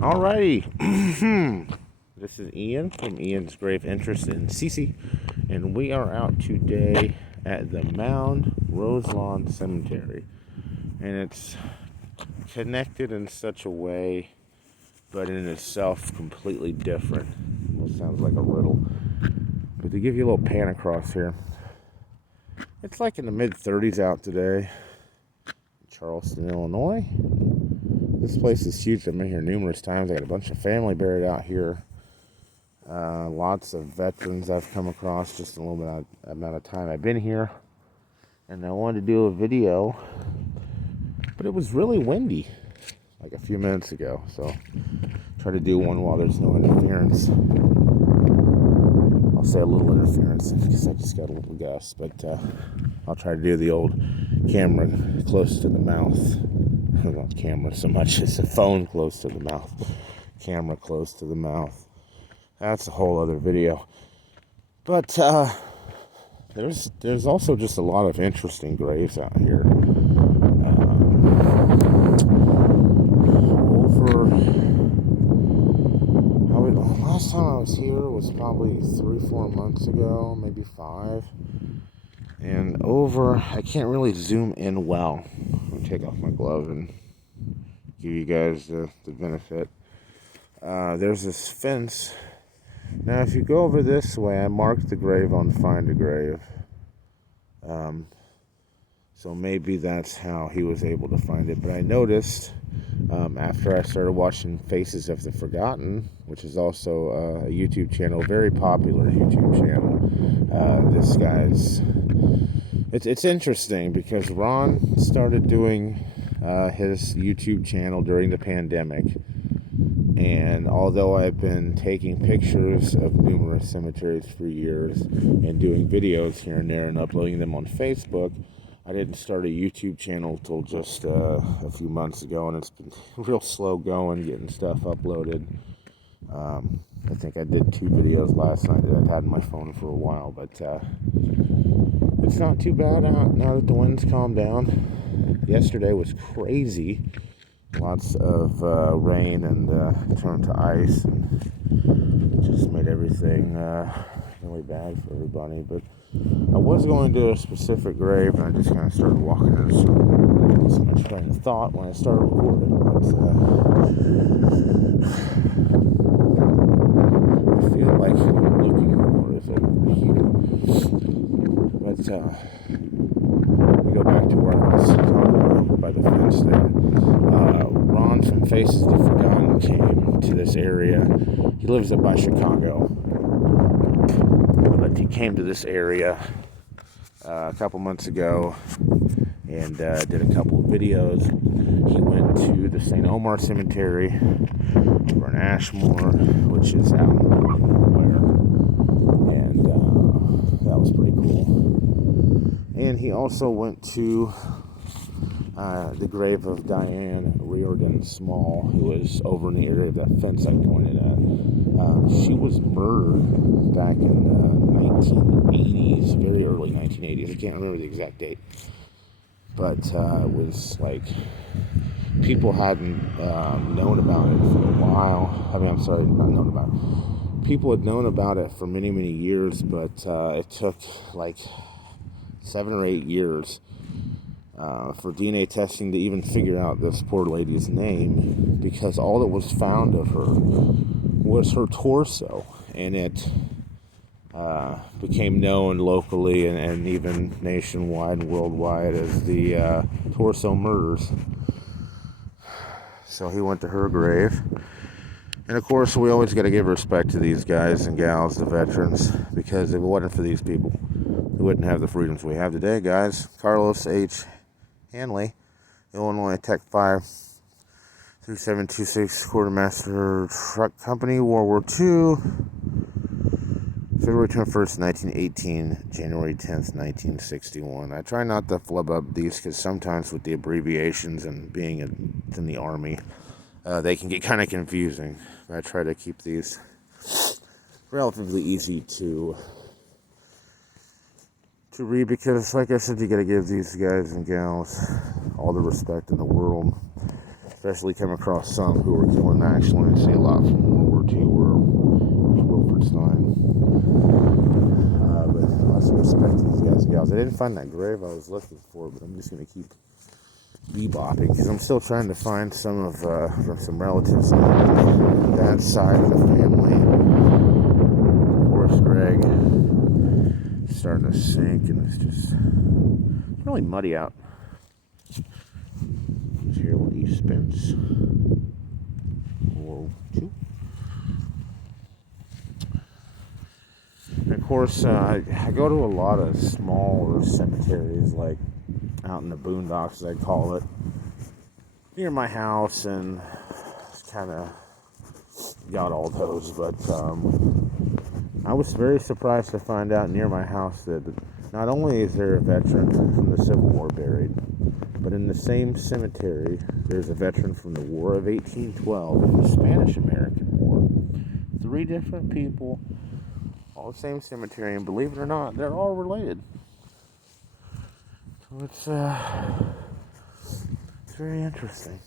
Alrighty. This is Ian from Ian's Grave Interest in Cece, and we are out today at the Mound Roselawn Cemetery. And it's connected in such a way, but in itself completely different. Almost sounds like a riddle. But to give you a little pan across here, it's like in the mid-30s out today in Charleston, Illinois. This place is huge. I've been here numerous times. I got a bunch of family buried out here. Lots of veterans I've come across just a little bit amount of time I've been here. And I wanted to do a video, but it was really windy like a few minutes ago. So try to do one while there's no interference. I'll say a little interference because I just got a little gust, but I'll try to do the old camera close to the mouth. Not camera so much as a phone close to the mouth. Camera close to the mouth. That's a whole other video. But there's also just a lot of interesting graves out here. Last time I was here was probably 3-4 months ago, maybe 5. And I can't really zoom in well. Let me take off my glove and give you guys the benefit. There's this fence. Now, if you go over this way, I marked the grave on Find a Grave. So maybe that's how he was able to find it. But I noticed after I started watching Faces of the Forgotten, which is also a YouTube channel, very popular YouTube channel. This guy's... It's interesting because Ron started doing his YouTube channel during the pandemic. And although I've been taking pictures of numerous cemeteries for years and doing videos here and there and uploading them on Facebook, I didn't start a YouTube channel till just a few months ago, and it's been real slow going, getting stuff uploaded. I think I did 2 videos last night that I'd had on my phone for a while, but it's not too bad out now that the wind's calmed down. Yesterday was crazy. Lots of rain and turned to ice, and just made everything really bad for everybody. But I was going to a specific grave, and I just kind of started walking in a circle. I didn't so much train of thought when I started recording, but I feel like I'm looking for is over here. But we go back to where I was over by the fence there. Ron from Faces of the Forgotten came to this area. He lives up by Chicago. But he came to this area a couple months ago and did a couple of videos. He went to the St. Omar Cemetery over in Ashmore, which is out in the middle of nowhere. And that was pretty cool. And he also went to the grave of Diane Riordan Small, who was over in the area of that fence I pointed at. She was murdered back in the 1980s, very early 1980s. I can't remember the exact date. But it was like people hadn't known about it for a while. I mean, I'm sorry, not known about it. People had known about it for many, many years, but it took like 7 or 8 years for DNA testing to even figure out this poor lady's name, because all that was found of her was her torso, and it became known locally and even nationwide and worldwide as the torso murders. So he went to her grave. And of course, we always got to give respect to these guys and gals, the veterans, because if it wasn't for these people, we wouldn't have the freedoms we have today, guys. Carlos H. Hanley, Illinois Tech 5 3726 Quartermaster Truck Company, World War II, February 21st, 1918, January 10th, 1961. I try not to flub up these because sometimes with the abbreviations and being in the Army, they can get kind of confusing. But I try to keep these relatively easy to read, because like I said, you got to give these guys and gals all the respect in the world. Especially come across some who were killed in action. I see a lot from World War II or Wilford's 9. But lots of respect to these guys and gals. I didn't find that grave I was looking for, but I'm just going to keep bebopping because I'm still trying to find some relatives on that side of the family. Of course, Greg is starting to sink, and it's just really muddy out. Here, what he spends. Whoa, 2. And of course, I go to a lot of smaller cemeteries, like out in the boondocks, as I call it, near my house, and it's kind of got all those. But I was very surprised to find out near my house that not only is there a veteran from the Civil War buried, but in the same cemetery, there's a veteran from the War of 1812 and the Spanish-American War. 3 different people, all the same cemetery, and believe it or not, they're all related. So it's very interesting.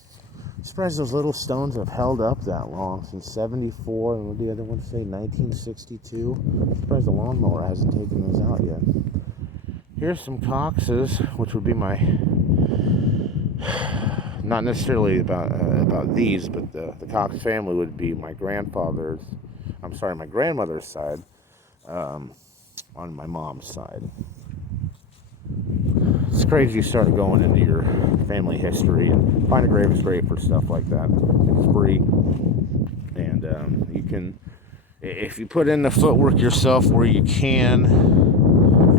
I'm surprised those little stones have held up that long, since 74, and what did the other one say, 1962? I'm surprised the lawnmower hasn't taken those out yet. Here's some Coxes, which would be my, not necessarily about these, but the Cox family would be my grandmother's side, on my mom's side. It's crazy you start going into your family history, and Find a Grave is great for stuff like that. It's free, and you can, if you put in the footwork yourself where you can,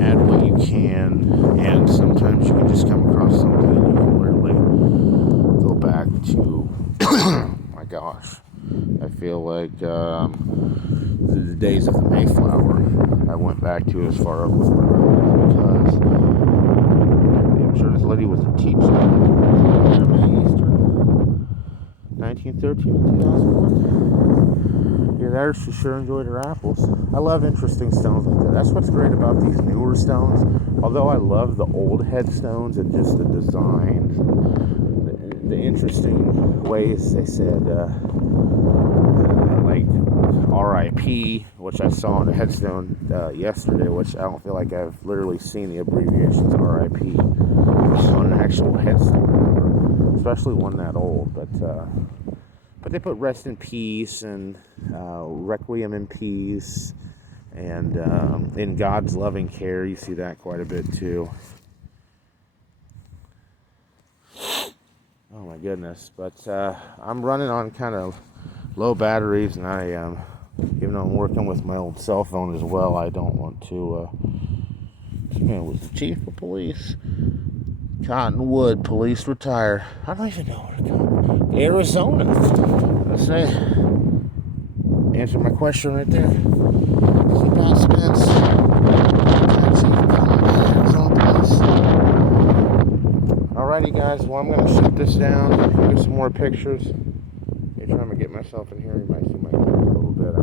add what you can, and sometimes you can just come across something and you can literally go back to, my gosh, I feel like the days of the Mayflower. I went back to as far up with my relatives because I'm sure this lady was a teacher. 1913 to 2001. Yeah, there she sure enjoyed her apples. I love interesting stones like that. That's what's great about these newer stones. Although I love the old headstones and just the designs, the interesting ways they said, like R.I.P., which I saw on a headstone yesterday, which I don't feel like I've literally seen the abbreviations R.I.P. on an actual headstone, especially one that old. But they put rest in peace and requiem in peace and in God's loving care. You see that quite a bit too. Oh my goodness. But I'm running on kind of low batteries, and even though I'm working with my old cell phone as well, I don't want to, it was the chief of police. Cottonwood, police retire. I don't even know where to go. Arizona. Let's say, answer my question right there. Keep out Spence. Alrighty guys, well I'm going to shut this down, get some more pictures. I'm trying to get myself in here. You might see my hair a little bit.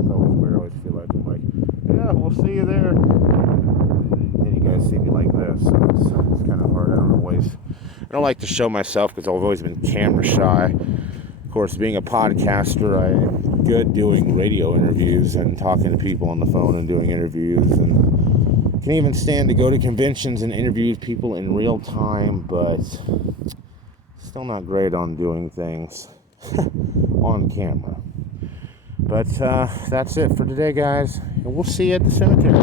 It's always weird. I always feel like I'm like, yeah, we'll see you there. And you guys see me like this, so it's kind of hard. I don't like to show myself because I've always been camera shy. Of course, being a podcaster, I'm good doing radio interviews and talking to people on the phone and doing interviews, and can even stand to go to conventions and interview people in real time, but still not great on doing things on camera. But that's it for today, guys, and we'll see you at the cemetery.